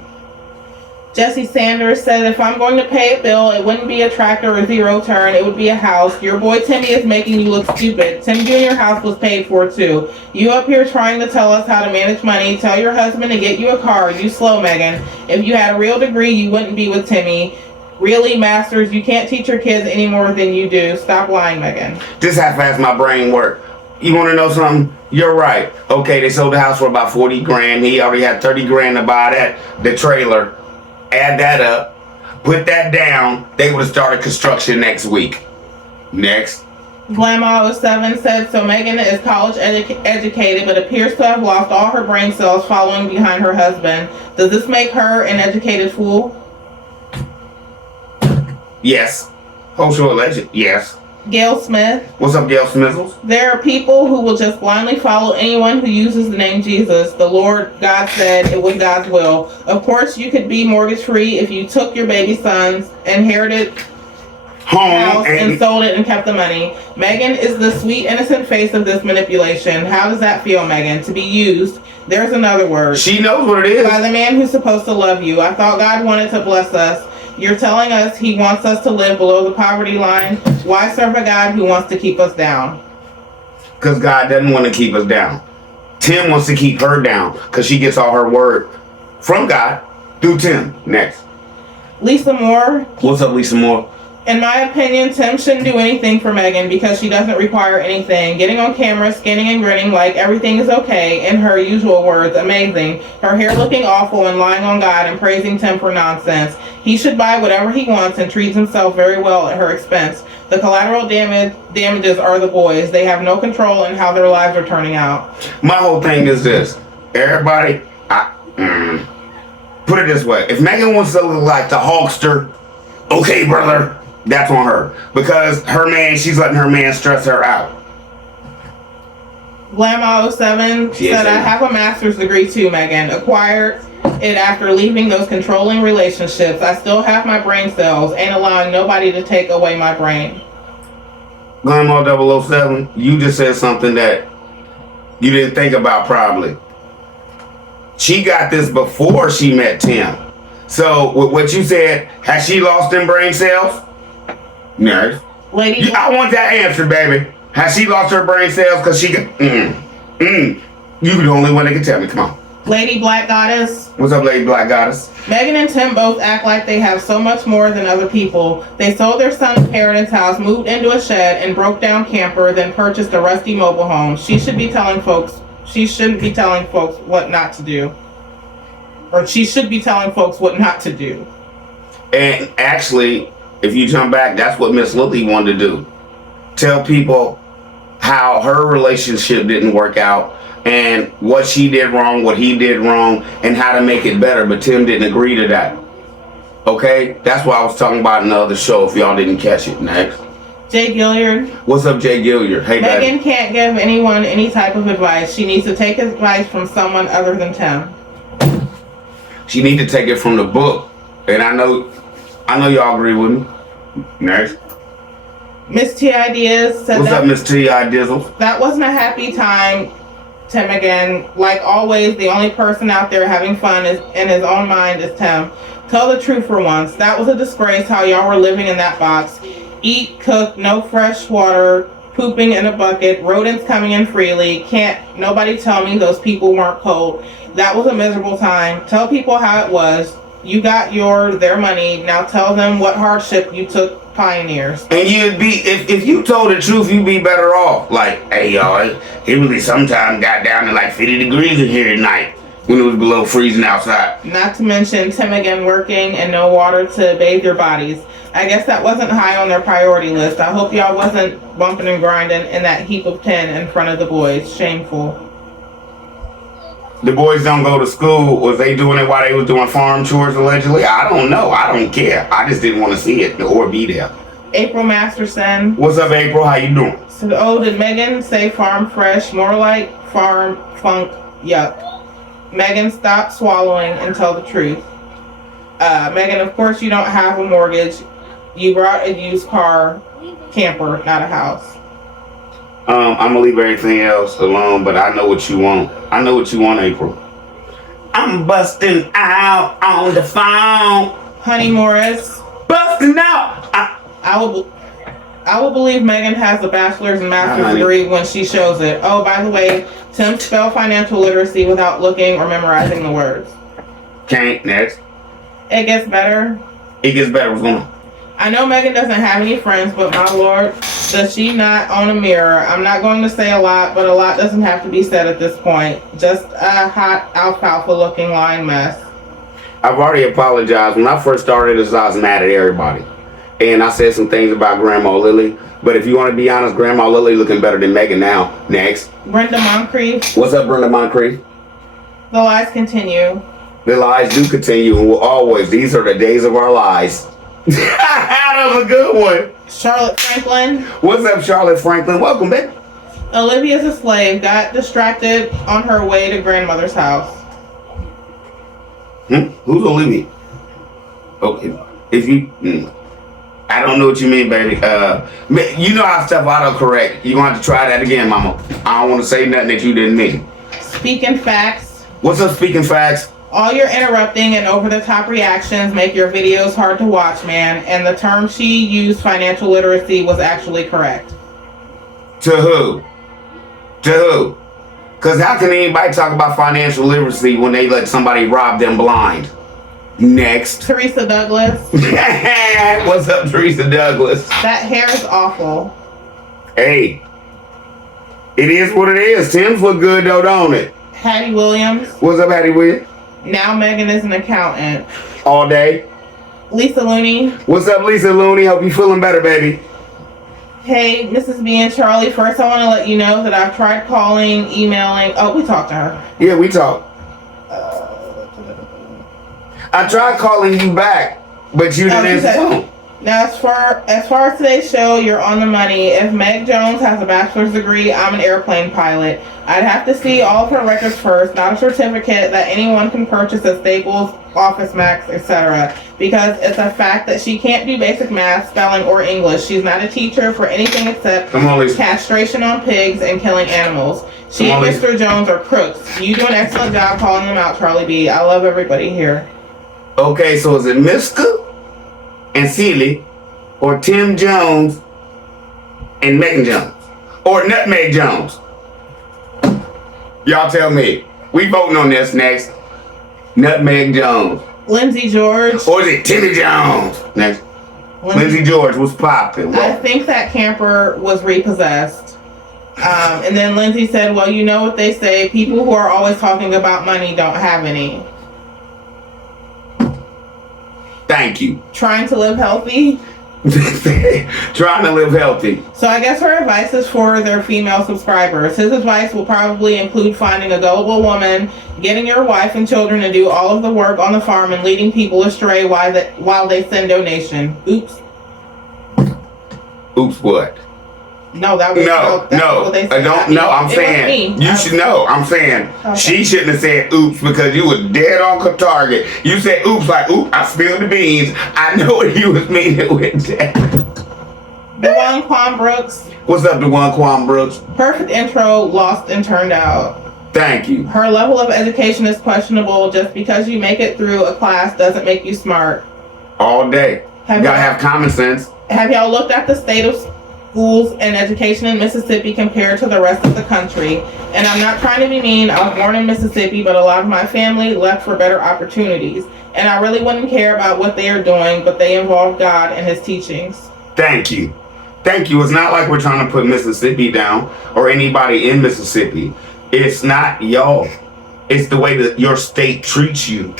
Jesse Sanders said, if I'm going to pay a bill, it wouldn't be a tractor or zero turn, it would be a house. Your boy Timmy is making you look stupid. Tim Jr. house was paid for too. You up here trying to tell us how to manage money. Tell your husband to get you a car. You slow, Megan. If you had a real degree, you wouldn't be with Timmy. Really, Masters, you can't teach your kids any more than you do. Stop lying, Megan. This is how fast my brain works. You want to know something? You're right. Okay, they sold the house for about 40 grand. He already had 30 grand to buy the trailer. Add that up. Put that down. They would have started construction next week. Next. Glamma07 said, so Megan is college educated but appears to have lost all her brain cells following behind her husband. Does this make her an educated fool? Yes. Homeschooling legend. Yes. Gail Smith. What's up, Gail Smizzles? There are people who will just blindly follow anyone who uses the name Jesus. The Lord God said it was God's will. Of course, you could be mortgage free if you took your baby son's inherited house and sold it and kept the money. Megan is the sweet, innocent face of this manipulation. How does that feel, Megan? To be used. There's another word. She knows what it is. By the man who's supposed to love you. I thought God wanted to bless us. You're telling us he wants us to live below the poverty line. Why serve a God who wants to keep us down? Because God doesn't want to keep us down. Tim wants to keep her down because she gets all her word from God through Tim. Next. Lisa Moore. What's up, Lisa Moore? In my opinion, Tim shouldn't do anything for Megan because she doesn't require anything. Getting on camera, skinning and grinning like everything is okay, in her usual words, amazing. Her hair looking awful and lying on God and praising Tim for nonsense. He should buy whatever he wants and treats himself very well at her expense. The collateral damages are the boys. They have no control in how their lives are turning out. My whole thing is this. Everybody, put it this way. If Megan wants to look like the Hulkster, okay, brother, that's on her. Because her man, she's letting her man stress her out. Glamma07 said, I have a master's degree too, Megan. Acquired it after leaving those controlling relationships. I still have my brain cells. Ain't allowing nobody to take away my brain. Glamma007, you just said something that you didn't think about probably. She got this before she met Tim. So with what you said, has she lost them brain cells? No. Lady, I want that answer, baby. Has she lost her brain cells? Because she got, You the only one that can tell me. Come on. Lady Black Goddess. What's up, Lady Black Goddess? Megan and Tim both act like they have so much more than other people. They sold their son's parents' house, moved into a shed, and broke down camper, then purchased a rusty mobile home. She shouldn't be telling folks what not to do. Or she should be telling folks what not to do. And actually, if you jump back, that's what Miss Lily wanted to do. Tell people how her relationship didn't work out and what she did wrong, what he did wrong, and how to make it better. But Tim didn't agree to that. Okay? That's what I was talking about in the other show if y'all didn't catch it. Next. Jay Gilliard. What's up, Jay Gilliard? Hey, Megan can't give anyone any type of advice. She needs to take advice from someone other than Tim. She need to take it from the book. And I know y'all agree with me. Next. Miss T.I. Diaz said, what's up, Miss T.I. Dizzle? That wasn't a happy time, Tim again. Like always, the only person out there having fun is in his own mind is Tim. Tell the truth for once. That was a disgrace how y'all were living in that box. Eat, cook, no fresh water, pooping in a bucket, rodents coming in freely. Can't nobody tell me those people weren't cold. That was a miserable time. Tell people how it was. You got their money. Now tell them what hardship you took, pioneers. And you'd be, if you told the truth, you'd be better off. Like, hey y'all, it really sometimes got down to like 50 degrees in here at night when it was below freezing outside. Not to mention Tim again working and no water to bathe your bodies. I guess that wasn't high on their priority list. I hope y'all wasn't bumping and grinding in that heap of tin in front of the boys. Shameful. The boys don't go to school. Was they doing it while they was doing farm chores allegedly? I don't know. I don't care. I just didn't want to see it or be there. April Masterson. What's up, April? How you doing? So, did Megan say farm fresh? More like farm funk. Yuck. Megan, stop swallowing and tell the truth. Megan, of course you don't have a mortgage. You brought a used car camper, not a house. I'm gonna leave everything else alone, but I know what you want. I know what you want, April. I'm busting out on the phone. Honey Morris. Busting out. I will believe Megan has a bachelor's and master's degree when she shows it. Oh, by the way, Tim spelled financial literacy without looking or memorizing the words. Can't. Next. It gets better. It gets better. What's going on? I know Megan doesn't have any friends, but my lord, does she not own a mirror? I'm not going to say a lot, but a lot doesn't have to be said at this point. Just a hot alfalfa-looking lying mess. I've already apologized. When I first started this, I was mad at everybody. And I said some things about Grandma Lily. But if you want to be honest, Grandma Lily looking better than Megan now. Next. Brenda Moncrief. What's up, Brenda Moncrief? The lies continue. The lies do continue and will always. These are the days of our lies. That was a good one. Charlotte Franklin. What's up, Charlotte Franklin? Welcome, baby. Olivia's a slave. Got distracted on her way to grandmother's house. Who's Olivia? Okay. If you... I don't know what you mean, baby. You know how stuff autocorrect. You're going to have to try that again, mama. I don't want to say nothing that you didn't mean. Speaking facts. What's up, speaking facts? All your interrupting and over-the-top reactions make your videos hard to watch, man. And the term she used, financial literacy, was actually correct. To who? To who? Because how can anybody talk about financial literacy when they let somebody rob them blind? Next. Teresa Douglas. What's up, Teresa Douglas? That hair is awful. Hey. It is what it is. Tim's look good, though, don't it? Hattie Williams. What's up, Hattie Williams? Now Megan is an accountant. All day. Lisa Looney. What's up, Lisa Looney? Hope you feeling better, baby. Hey, Mrs. B and Charlie. First, I want to let you know that I've tried calling, emailing. Oh, we talked to her. Yeah, we talked. I tried calling you back, but you didn't answer the phone. Now, as far as today's show, you're on the money. If Meg Jones has a bachelor's degree, I'm an airplane pilot. I'd have to see all of her records first, not a certificate that anyone can purchase at Staples, Office Max, etc. Because it's a fact that she can't do basic math, spelling, or English. She's not a teacher for anything except castration on pigs and killing animals. She and Mr. Jones are crooks. You do an excellent job calling them out, Charlie B. I love everybody here. Okay, so is it Miska and Celie, or Tim Jones and Megan Jones, or Nutmeg Jones? Y'all tell me. We voting on this next. Nutmeg Jones. Lindsay George. Or is it Timmy Jones? Next. Lindsay George was popping. I think that camper was repossessed. And then Lindsay said, well, you know what they say, people who are always talking about money don't have any. Thank you. Trying to live healthy. Trying to live healthy. So I guess her advice is for their female subscribers. His advice will probably include finding a gullible woman, getting your wife and children to do all of the work on the farm, and leading people astray while they send donation. Oops. Oops what? No, that was what they said. I don't know. I'm saying you should know. I'm saying she shouldn't have said oops because you was dead on target. You said oops like oops, I spilled the beans. I know what you was meaning with that. DeJuan Quan Brooks. What's up, DeJuan Quan Brooks? Perfect intro, lost and turned out. Thank you. Her level of education is questionable. Just because you make it through a class doesn't make you smart. All day. You gotta have common sense. Have y'all looked at the state of schools and education in Mississippi compared to the rest of the country? And I'm not trying to be mean. I was born in Mississippi, but a lot of my family left for better opportunities. And I really wouldn't care about what they are doing, but they involve God and his teachings. Thank you. Thank you. It's not like we're trying to put Mississippi down or anybody in Mississippi. It's not y'all. It's the way that your state treats you.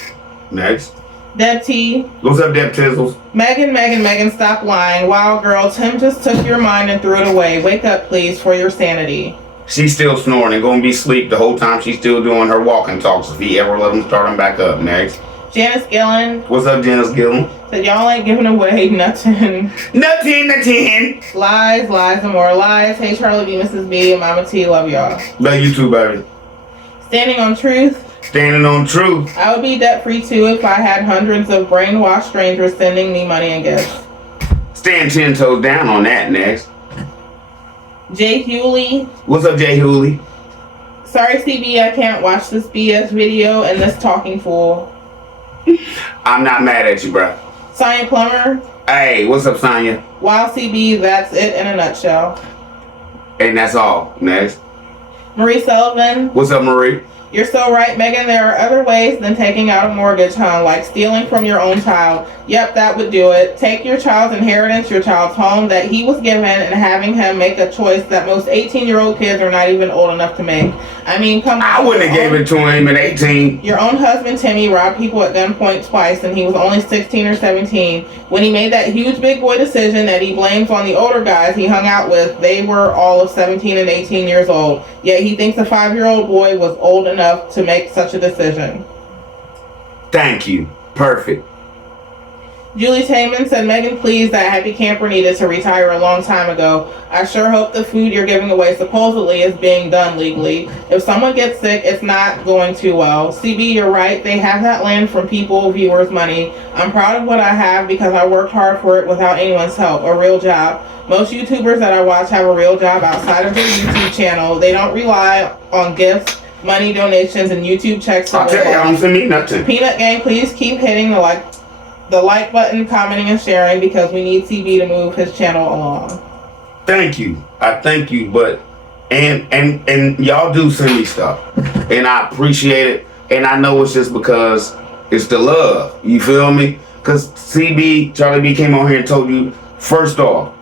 Next. Deb T. What's up, Deb Tizzles? Megan, stop lying. Wow, girl, Tim just took your mind and threw it away. Wake up, please, for your sanity. She's still snoring and going to be asleep the whole time she's still doing her walking talks if he ever let them start them back up. Next. Janice Gillen. What's up, Janice Gillen? Said y'all ain't giving away nothing. Nothing. Lies, and more lies. Hey, Charlie B, Mrs. B, and Mama T, love y'all. Love you too, baby. Standing on truth. Standing on truth. I would be debt-free too if I had hundreds of brainwashed strangers sending me money and gifts. Stand 10 toes down on that. Next. Jay Hewley. What's up, Jay Hewley? Sorry, CB, I can't watch this BS video and this talking fool. I'm not mad at you, bro. Sonia Plummer. Hey, what's up, Sonia? Wow, CB, that's it in a nutshell. And that's all. Next. Marie Sullivan. What's up, Marie? You're so right, Megan. There are other ways than taking out a mortgage, huh? Like stealing from your own child. Yep, that would do it. Take your child's inheritance, your child's home that he was given, and having him make a choice that most 18-year-old kids are not even old enough to make. I mean, come on. I wouldn't have gave it to him at 18. Your own husband, Timmy, robbed people at gunpoint twice, and he was only 16 or 17. When he made that huge big boy decision that he blames on the older guys he hung out with, they were all of 17 and 18 years old. Yet he thinks a 5-year-old boy was old enough to make such a decision. Thank you. Perfect. Julie Taman said, Megan, please, that happy camper needed to retire a long time ago. I sure hope the food you're giving away supposedly is being done legally. If someone gets sick, it's not going too well. CB, you're right. They have that land from people, viewers' money. I'm proud of what I have because I worked hard for it without anyone's help. A real job. Most YouTubers that I watch have a real job outside of their YouTube channel. They don't rely on gifts, money, donations, and YouTube checks. I'll tell you, I don't send me nothing. Peanut Gang, please keep hitting the like button, commenting, and sharing because we need CB to move his channel along. Thank you. I thank you, but and y'all do send me stuff, and I appreciate it. And I know it's just because it's the love. You feel me? Because CB, Charlie B came on here and told you, first off,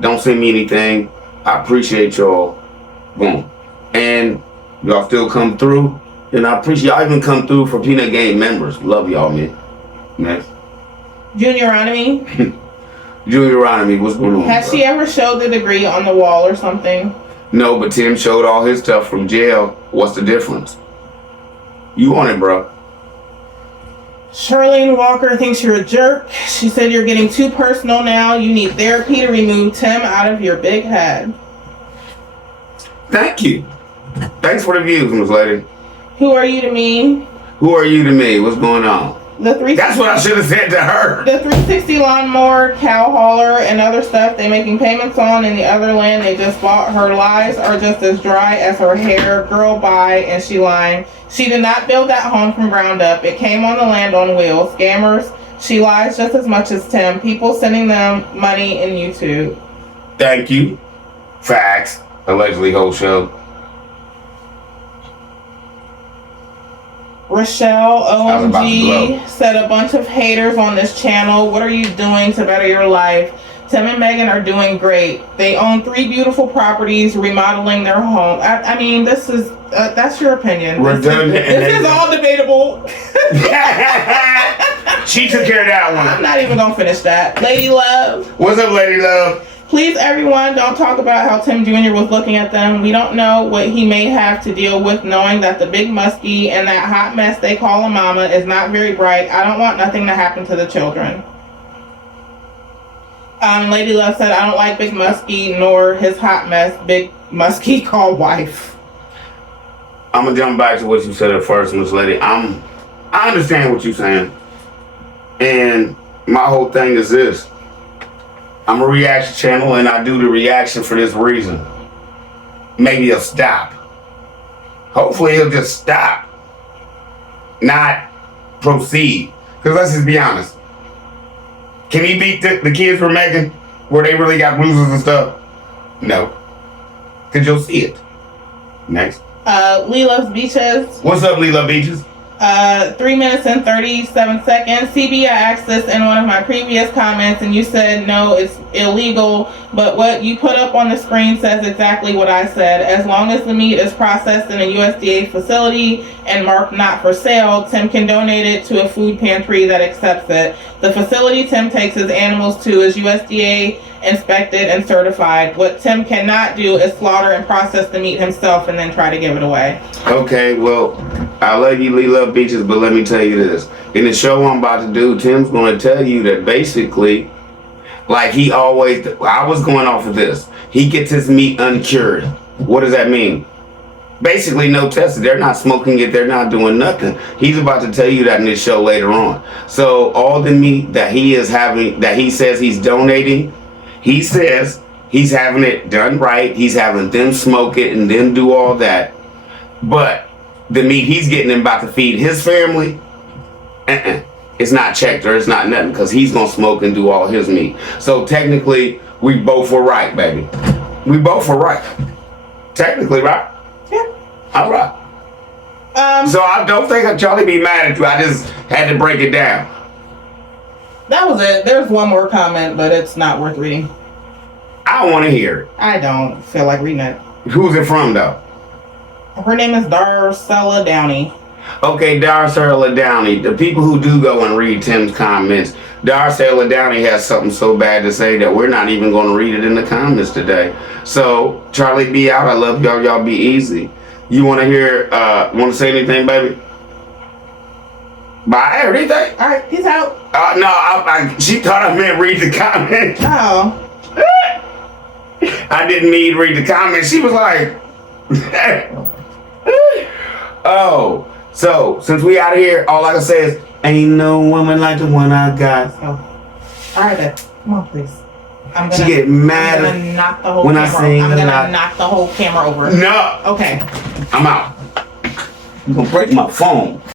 don't send me anything. I appreciate y'all. Boom. And y'all still come through, and I appreciate y'all even come through for Peanut Gang members. Love y'all, man. Next. Junioronomy. Junioronomy, what's going on? Has she ever showed the degree on the wall or something? No, but Tim showed all his stuff from jail. What's the difference? You on it, bro. Charlene Walker thinks you're a jerk. She said you're getting too personal now. You need therapy to remove Tim out of your big head. Thank you. Thanks for the views, Miss Lady. Who are you to me? Who are you to me? What's going on? That's what I should have said to her. The 360 lawnmower, cow hauler, and other stuff they making payments on in the other land they just bought. Her lies are just as dry as her hair. Girl, bye, and she lying. She did not build that home from ground up. It came on the land on wheels. Scammers. She lies just as much as Tim. People sending them money in YouTube. Thank you. Facts. Allegedly whole show. Rochelle OMG said a bunch of haters on this channel. What are you doing to better your life? Tim and Megan are doing great. They own 3 beautiful properties, remodeling their home. I mean, this is that's your opinion. This is all debatable. She took care of that one. I'm not even gonna finish that. Lady Love. What's up, Lady Love? Please, everyone, don't talk about how Tim Jr. was looking at them. We don't know what he may have to deal with, knowing that the big muskie and that hot mess they call a mama is not very bright. I don't want nothing to happen to the children. Lady Love said, I don't like Big Muskie nor his hot mess, Big Muskie called wife. I'm going to jump back to what you said at first, Miss Lady. I understand what you're saying. And my whole thing is this. I'm a reaction channel, and I do the reaction for this reason. Maybe he'll stop. Hopefully he'll just stop. Not proceed. Because let's just be honest. Can he beat the kids from Megan? Where they really got bruises and stuff? No. Because you'll see it. Next. Lila's Beaches. What's up, Lila Beaches? 3 minutes and 37 seconds. CB, I asked this in one of my previous comments, and you said no, it's illegal. But what you put up on the screen says exactly what I said. As long as the meat is processed in a USDA facility and marked not for sale, Tim can donate it to a food pantry that accepts it. The facility Tim takes his animals to is USDA inspected and certified. What Tim cannot do is slaughter and process the meat himself and then try to give it away. Okay, well, I love you, Lila Beaches, but let me tell you this. In the show I'm about to do, Tim's going to tell you that basically, like he always, I was going off of this. He gets his meat uncured. What does that mean? Basically, no tested. They're not smoking it. They're not doing nothing. He's about to tell you that in this show later on. So all the meat that he is having, that he says he's donating, he says he's having it done right. He's having them smoke it and them do all that. But the meat he's getting and about to feed his family, it's not checked or it's not nothing, because he's going to smoke and do all his meat. So technically, we both were right, baby. We both were right. Technically, right? Yeah. All right. So I don't think Charlie be mad at you. I just had to break it down. That was it. There's one more comment, but it's not worth reading. I want to hear it. I don't feel like reading it. Who's it from, though? Her name is Darcella Downey. Okay, Darcella Downey. The people who do go and read Tim's comments, Darcella Downey has something so bad to say that we're not even going to read it in the comments today. So, Charlie, be out. I love y'all. Y'all be easy. You want to hear, want to say anything, baby? Bye, everything. All right, peace out. No, she thought I meant read the comments. Oh. I didn't mean read the comments. She was like, oh. So, since we out of here, all I can say is, ain't no woman like the one I got. Oh. All right, then. Come on, please. She get mad I'm gonna knock the whole when camera. I sing I'm a gonna lot. knock the whole camera over. No. Okay. I'm out. You're gonna break my phone.